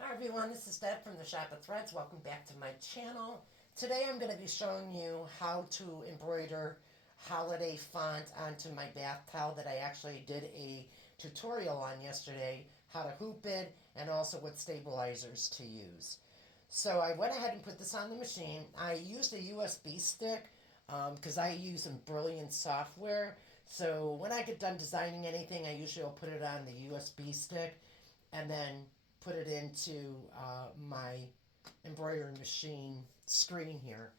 Hi everyone, this is Deb from the Shop of Threads. Welcome back to my channel. Today I'm going to be showing you how to embroider holiday font onto my bath towel that I actually did a tutorial on yesterday, how to hoop it, and also what stabilizers to use. So I went ahead and put this on the machine. I used a USB stick because I use some brilliant software. So when I get done designing anything, I usually will put it on the USB stick and then put it into my embroidery machine screen here.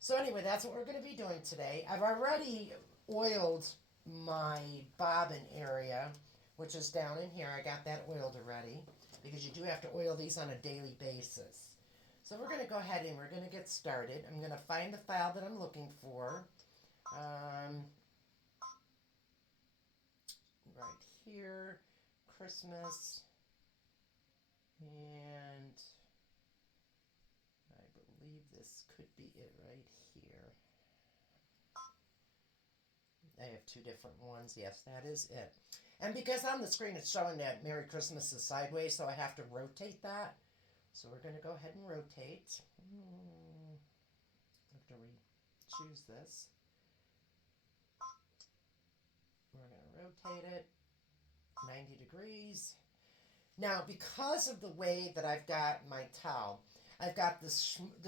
So anyway, that's what we're going to be doing today. I've already oiled my bobbin area, which is down in here. I got that oiled already because you do have to oil these on a daily basis. So we're going to go ahead and we're going to get started. I'm going to find the file that I'm looking for. Um, right here, Christmas, and I believe this could be it right here. I have two different ones. Yes, that is it. And because on the screen it's showing that Merry Christmas is sideways, so I have to rotate that. So we're going to go ahead and rotate. After we choose this, we're going to rotate it 90 degrees. Now, because of the way that I've got my towel, I've got the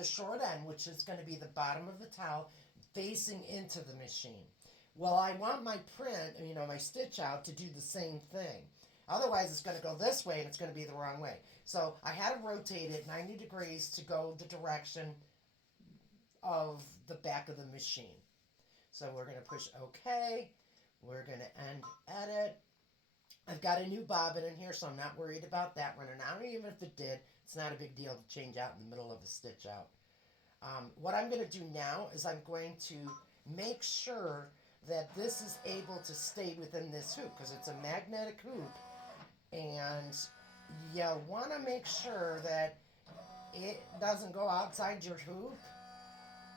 short end, which is going to be the bottom of the towel, facing into the machine. Well, I want my print, my stitch out to do the same thing. Otherwise, it's going to go this way and it's going to be the wrong way. So I had to rotate it 90 degrees to go the direction of the back of the machine. So we're going to push OK. We're going to end edit. I've got a new bobbin in here, so I'm not worried about that running out. Even if it did, it's not a big deal to change out in the middle of a stitch out. What I'm going to do now is I'm going to make sure that this is able to stay within this hoop because it's a magnetic hoop, and you want to make sure that it doesn't go outside your hoop.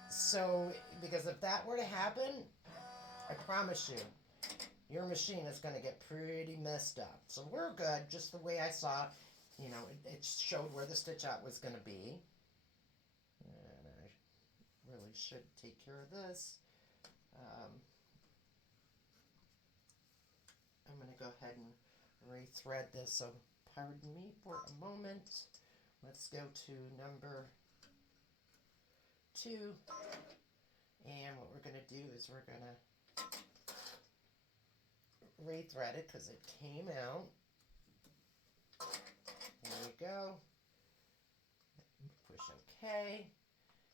So, because if that were to happen, I promise you, your machine is going to get pretty messed up. So we're good, just the way I saw, it showed where the stitch out was going to be. And I really should take care of this. I'm going to go ahead and rethread this, so pardon me for a moment. Let's go to number 2. And what we're going to do is we're going to rethread it because it came out. There we go. Push OK.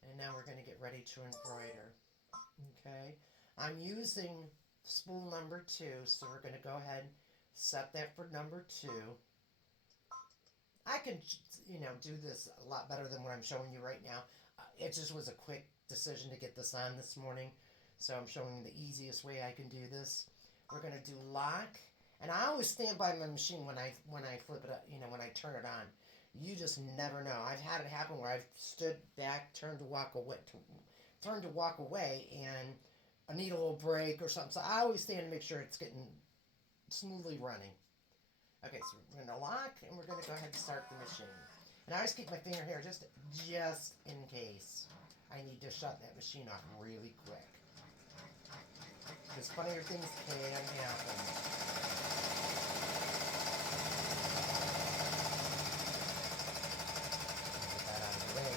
And now we're going to get ready to embroider. Okay. I'm using spool number 2, so we're going to go ahead and set that for number 2. I can, do this a lot better than what I'm showing you right now. It just was a quick decision to get this on this morning, so I'm showing you the easiest way I can do this. We're going to do lock, and I always stand by my machine when I flip it up, when I turn it on. You just never know. I've had it happen where I've stood back, turned to walk away, and a needle will break or something. So I always stand to make sure it's getting smoothly running. Okay, so we're going to lock, and we're going to go ahead and start the machine. And I always keep my finger here just in case I need to shut that machine off really quick. Because funnier things can happen. Get that out of the way.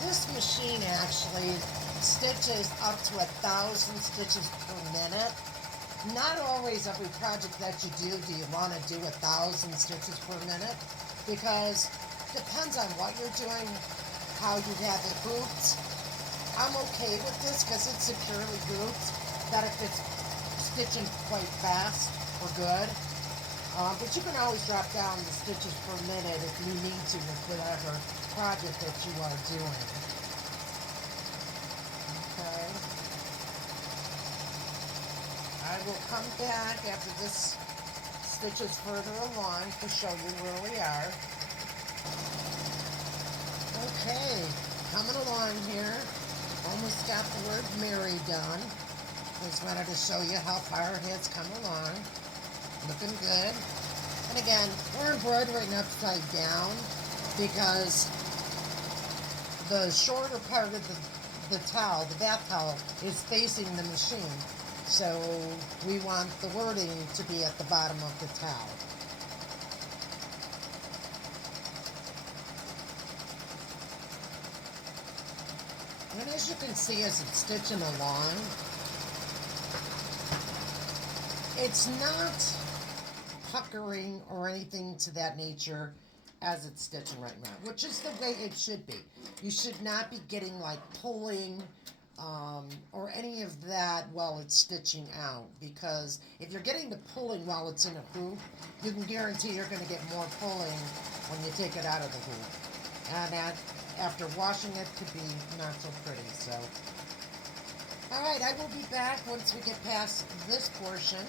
This machine actually stitches up to 1,000 stitches per minute. Not always every project that you do you want to do 1,000 stitches per minute, because it depends on what you're doing, how you have it hooped. I'm okay with this because it's securely hooped, that if it's stitching quite fast, we're good. But you can always drop down the stitches per minute if you need to with whatever project that you are doing. Okay. I will come back after this stitch is further along to show you where we are. Okay, coming along here. Almost got the word Mary done. Just wanted to show you how far it has come along. Looking good. And again, we're embroidering upside down because the shorter part of the towel, the bath towel, is facing the machine. So we want the wording to be at the bottom of the towel. And as you can see as it's stitching along, it's not puckering or anything to that nature as it's stitching right now, which is the way it should be. You should not be getting like pulling or any of that while it's stitching out, because if you're getting the pulling while it's in a hoop, you can guarantee you're going to get more pulling when you take it out of the hoop. And after washing it could be not so pretty. So, alright, I will be back once we get past this portion